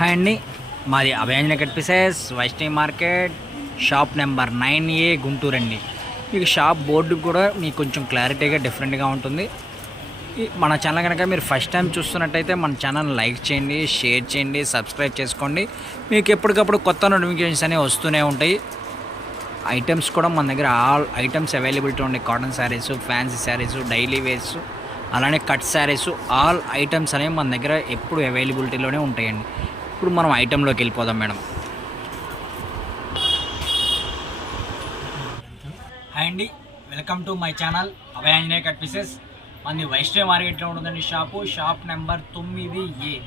Hi అండి. మాది Abhayanjana cut pieces Vaishnavi market shop number nine A Guntur అండి. మీకు షాప్ బోర్డు కూడా మీకు కొంచెం క్లారిటీగా డిఫరెంట్గా ఉంటుంది. ఈ మన ఛానల్ కనుక మీరు ఫస్ట్ టైం చూస్తున్నట్టయితే మన ఛానల్ లైక్ చేయండి షేర్ చేయండి సబ్స్క్రైబ్ చేసుకోండి. మీకు ఎప్పటికప్పుడు కొత్త నోటిఫికేషన్స్ అనేవి వస్తూనే ఉంటాయి. ఐటమ్స్ కూడా మన దగ్గర ఆల్ ఐటమ్స్ అవైలబిలిటీ ఉన్నాయి cotton sarees fancy sarees daily wears అలానే కట్ శారీస్ ఆల్ ఐటమ్స్ అనేవి మన దగ్గర ఎప్పుడు అవైలబిలిటీలోనే ఉంటాయండి. ఇప్పుడు మనం ఐటెంలోకి వెళ్ళిపోదాం మేడం. హాయ్ అండి. Welcome to my channel Abhayanjaneya cut pieces. మనది వైష్ణవ మార్కెట్లో ఉంటుందండి షాపు. షాప్ నెంబర్ తొమ్మిది ఏ.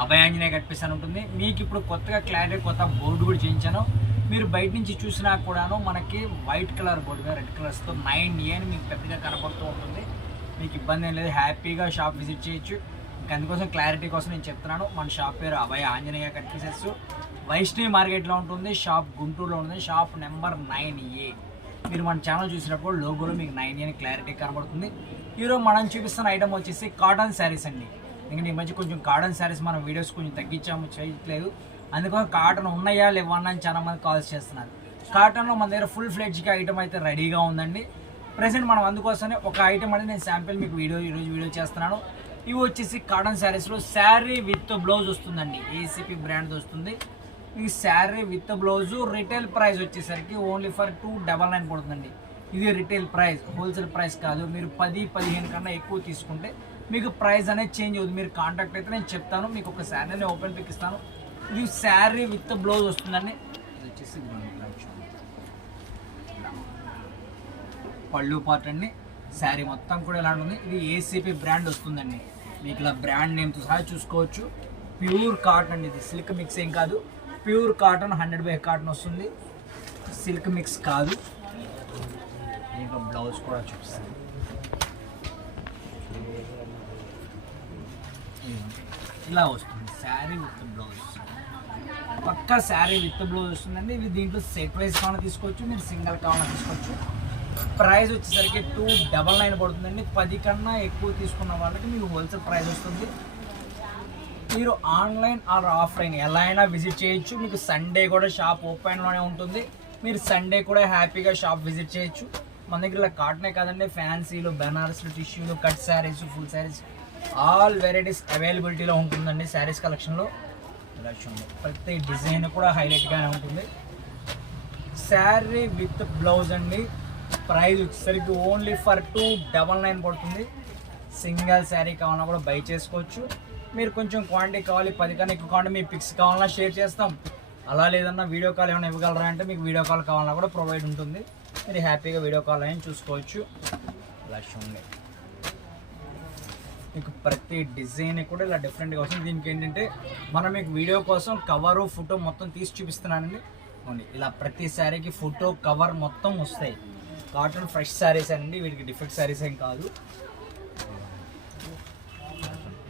అభయాంజనేయ కట్ పీస్ అని ఉంటుంది. మీకు ఇప్పుడు కొత్తగా క్లారిటీ కొత్త బోర్డు కూడా చేయించాను. మీరు బయట నుంచి చూసినా కూడాను మనకి వైట్ కలర్ బోర్డు రెడ్ కలర్స్తో నైన్ ఏ అని మీకు పెద్దగా కనపడుతూ ఉంటుంది. మీకు ఇబ్బంది ఏం లేదు. హ్యాపీగా షాప్ విజిట్ చేయొచ్చు. అందుకోసం క్లారిటీ కోసం నేను చెప్తున్నాను. మన షాప్ పేరు అభయ ఆంజనేయ కట్ వైష్ణవి మార్కెట్లో ఉంటుంది షాప్ గుంటూరులో ఉంటుంది షాప్ నెంబర్ నైన్ ఏ మీరు మన ఛానల్ చూసినప్పుడు లోగోలో మీకు నైన్ అని క్లారిటీ కనబడుతుంది. ఈరోజు మనం చూపిస్తున్న ఐటమ్ వచ్చేసి కాటన్ శారీస్ అండి. ఎందుకంటే ఈ మధ్య కొంచెం కాటన్ శారీస్ మనం వీడియోస్ కొంచెం తగ్గించాము చేయట్లేదు. అందుకని కాటన్ ఉన్నాయా లేవా అని చాలా మంది కాల్స్ చేస్తున్నారు. కాటన్లో మన దగ్గర ఫుల్ ఫ్లెడ్జ్కి ఐటమ్ అయితే రెడీగా ఉందండి. ప్రెసెంట్ మనం అందుకోసమే ఒక ఐటమ్ అనేది నేను శాంపిల్ మీకు వీడియో ఈరోజు వీడియో చేస్తున్నాను. ఇవి వచ్చేసి కాటన్ శారీస్లో శారీ విత్ బ్లౌజ్ వస్తుందండి. ఏసీపీ బ్రాండ్ వస్తుంది. ఈ sari with blouse retail price వచ్చేసరికి only for two double nine పడుతుందండి. ఇది రిటైల్ ప్రైస్ హోల్సేల్ ప్రైస్ కాదు. మీరు పది పదిహేను కన్నా ఎక్కువ తీసుకుంటే మీకు ప్రైస్ అనేది చేంజ్ అవుతుంది. మీరు కాంటాక్ట్ అయితే నేను చెప్తాను. మీకు ఒక శారీ నేను ఓపెన్ పిక్ ఇస్తాను. ఇది శారీ విత్ బ్లౌజ్ వస్తుందండి. ఇది వచ్చేసి పళ్ళు పార్ట్ అండి. శారీ మొత్తం కూడా ఇలా ఉంటుంది ఇది ఏసీపీ బ్రాండ్ వస్తుందండి. మీకు ఇలా బ్రాండ్ నేమ్తో సహా చూసుకోవచ్చు. ప్యూర్ కాటన్ ఇది. సిల్క్ మిక్స్ ఏం కాదు. Pure cotton hundred by cotton వస్తుంది. సిల్క్ మిక్స్ కాదు. ఇంకా బ్లౌజ్ కూడా చూపిస్తాను. ఇలా వస్తుంది. శారీ విత్ బ్లౌజ్ పక్కా శారీ విత్ బ్లౌజ్ వస్తుందండి. ఇవి దీంట్లో సెట్ వైజ్ కావాలన్నా తీసుకోవచ్చు. మీరు సింగిల్ కావాలన్నా తీసుకోవచ్చు. ప్రైస్ వచ్చేసరికి టూ డబల్ నైన్ పడుతుందండి. పది కన్నా ఎక్కువ తీసుకున్న వాళ్ళకి మీకు హోల్సేల్ ప్రైస్ వస్తుంది. మీరు ఆన్లైన్ ఆర్ ఆఫ్లైన్ ఎలా అయినా విజిట్ చేయొచ్చు. మీకు సండే కూడా షాప్ ఓపెన్లోనే ఉంటుంది. మీరు సండే కూడా హ్యాపీగా షాప్ విజిట్ చేయొచ్చు. మన దగ్గర ఇలా కాటనే కాదండి. ఫ్యాన్సీలు బెనారస్లు టిష్యూలు cut saris full saris all varieties అవైలబిలిటీలో ఉంటుందండి శారీస్ కలెక్షన్లో ప్రతి డిజైన్ కూడా హైలైట్గానే ఉంటుంది. శారీ విత్ బ్లౌజ్ అండి. ప్రైజ్ వచ్చేసరికి only for two double nine పడుతుంది. సింగిల్ శారీ కావాలన్నా కూడా బై చేసుకోవచ్చు. మీరు కొంచెం క్వాంటిటీ కావాలి పది కన్నా ఎక్కువ క్వాంటిటీ మీ పిక్స్ కావాలన్నా షేర్ చేస్తాం. అలా లేదన్నా వీడియో కాల్ ఏమైనా ఇవ్వగలరా అంటే మీకు వీడియో కాల్ కావాలన్నా కూడా ప్రొవైడ్ ఉంటుంది. మీరు హ్యాపీగా వీడియో కాల్ అయినా చూసుకోవచ్చు. లక్ష్యం ఉంది మీకు ప్రతి డిజైన్ కూడా ఇలా డిఫరెంట్గా వస్తుంది. దీనికి ఏంటంటే మనం మీకు వీడియో కోసం కవరు ఫోటో మొత్తం తీసి చూపిస్తున్నానండి. ఇలా ప్రతి శారీకి ఫోటో కవర్ మొత్తం వస్తాయి. కాటన్ ఫ్రెష్ శారీస్ అండి వీటికి డిఫెక్ట్ శారీస్ ఏం కాదు.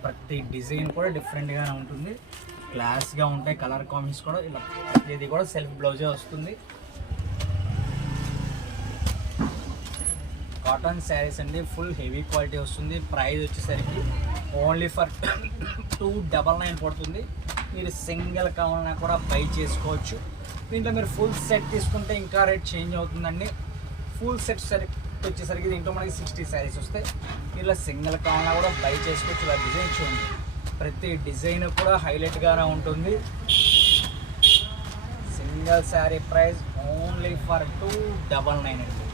ప్రతి డిజైన్ కూడా డిఫరెంట్గానే ఉంటుంది. క్లాస్గా ఉంటాయి కలర్ కాంబినేషన్స్ కూడా ఇలా ఇది కూడా సెల్ఫ్ బ్లౌజే వస్తుంది. కాటన్ శారీస్ అండి ఫుల్ హెవీ క్వాలిటీ వస్తుంది. ప్రైస్ వచ్చేసరికి only for two double nine పడుతుంది. మీరు సింగిల్ కావాలన్నా కూడా బై చేసుకోవచ్చు. దీంట్లో మీరు ఫుల్ సెట్ తీసుకుంటే ఇంకా రేట్ చేంజ్ అవుతుందండి. ఫుల్ సెట్ సరికి వచ్చేసరికి దీంట్లో మనకి సిక్స్టీ శారీస్ వస్తాయి. ఇలా సింగిల్ కావాలన్నా కూడా బై చేసుకోవచ్చు. ఇలా డిజైన్ చూడండి. ప్రతి డిజైన్ కూడా హైలైట్గానే ఉంటుంది. Single sari price only for two double nine అండి.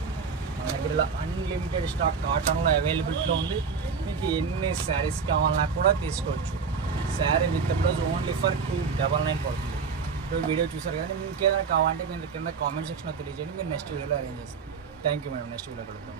మన దగ్గర ఇలా అన్లిమిటెడ్ స్టాక్ కాటన్లో అవైలబిలిటీలో ఉంది. మీకు ఎన్ని శారీస్ కావాలన్నా కూడా తీసుకోవచ్చు. Sari with blouse only for two double nine పడుతుంది. ఇప్పుడు వీడియో చూసారు కానీ మీకు ఏదైనా కావాలంటే మీరు కింద కామెంట్ సెక్షన్లో తెలియజేయండి. మీరు నెక్స్ట్ వీడియోలో అరేంజ్ చేస్తాం. Thank you madam next video కలుద్దాం.